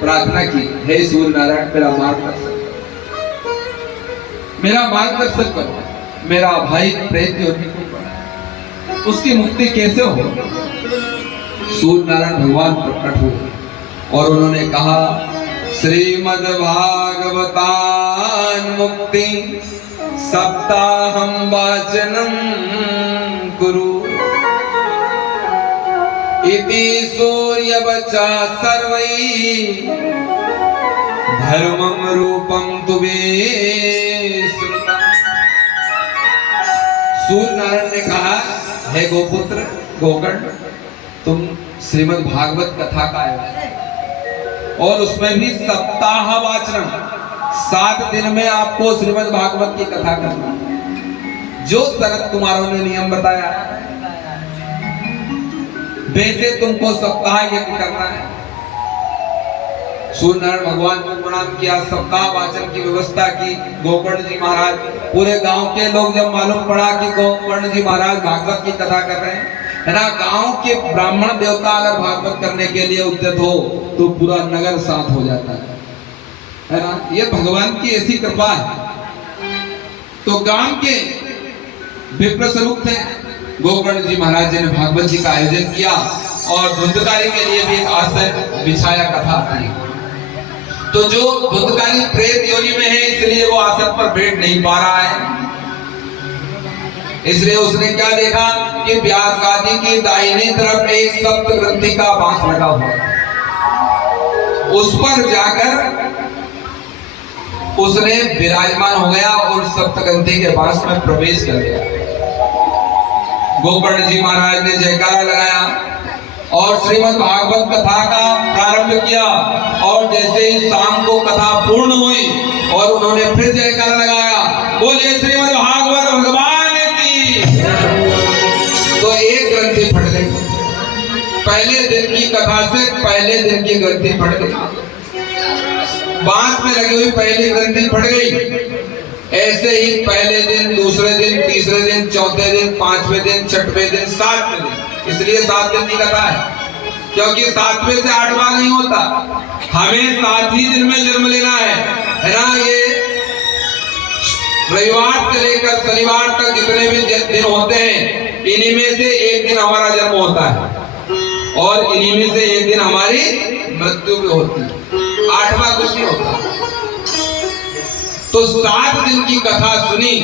प्रार्थना की, हे सूर्य नारायण मेरा मार्गदर्शन करो, मेरा भाई प्रेत योनि को पड़ा, उसकी मुक्ति कैसे हो। सूर्य नारायण भगवान प्रकट हुए और उन्होंने कहा, श्रीमद् भागवतान मुक्ति सप्ताहं वाचनं कुरु इति सूर्यवचा सर्वैः धर्मं रूपं तुवे श्रुतं। सूर्य नारायण ने कहा, हे गोपुत्र गोकर्ण, तुम श्रीमद् भागवत कथा का आयोजन और उसमें भी सप्ताह वाचन, 7 दिन में आपको श्रीमद् भागवत की कथा करना, जो सनत कुमारों ने नियम बताया वैसे तुमको सप्ताह यज्ञ करना है। सूर्य नारायण भगवान को प्रणाम किया, सप्ताह वाचन की व्यवस्था की। गोकर्ण जी महाराज, पूरे गांव के लोग जब मालूम पड़ा कि गोकर्ण जी महाराज भागवत की कथा कर रहे हैं, है ना, गांव के ब्राह्मण देवता अगर भागवत करने के लिए उद्यत हो तो पूरा नगर साथ हो जाता है ना। ये भगवान की ऐसी कृपा है। तो गांव के विप्र स्वरूप थे गोकर्ण जी महाराज जी ने भागवत जी का आयोजन किया और धुंधकारी के लिए भी एक आसन बिछाया कथा की। तो जो धुंधकारी प्रेत योनि में है इसलिए वो आसन पर बैठ नहीं पा रहा है, इसलिए उसने क्या देखा कि व्यास गादी की दाहिनी तरफ एक सप्त ग्रंथि का बांस लगा हुआ, उस पर जाकर उसने विराजमान हो गया और सप्त ग्रंथि के बांस में प्रवेश कर गया। गोकर्ण जी महाराज ने जयकारा लगाया और श्रीमद् भागवत कथा का प्रारंभ किया और जैसे ही शाम को कथा पूर्ण हुई और उन्होंने फिर जयकारा लगाया, बोले श्रीमद् भागवत भगवान की, तो एक ग्रंथि फट गई। पहले दिन की कथा से पहले दिन की ग्रंथि फट गई, बांस में लगी हुई पहली ग्रंथि फट गई। ऐसे ही पहले दिन, दूसरे दिन, तीसरे दिन, चौथे दिन, 5वें दिन, 6वें दिन, 7वें दिन, इसलिए 7 दिन की कथा है, क्योंकि 7वें से 8वां नहीं होता, हमें 7 ही दिन में जन्म लेना है ना। ये रविवार से लेकर शनिवार तक जितने भी दिन होते हैं, इन्हीं में से एक दिन हमारा जन्म होता है और इन्हीं में से एक दिन हमारी मृत्यु भी होती है, 8वां कुछ नहीं होता। तो 7 दिन की कथा सुनी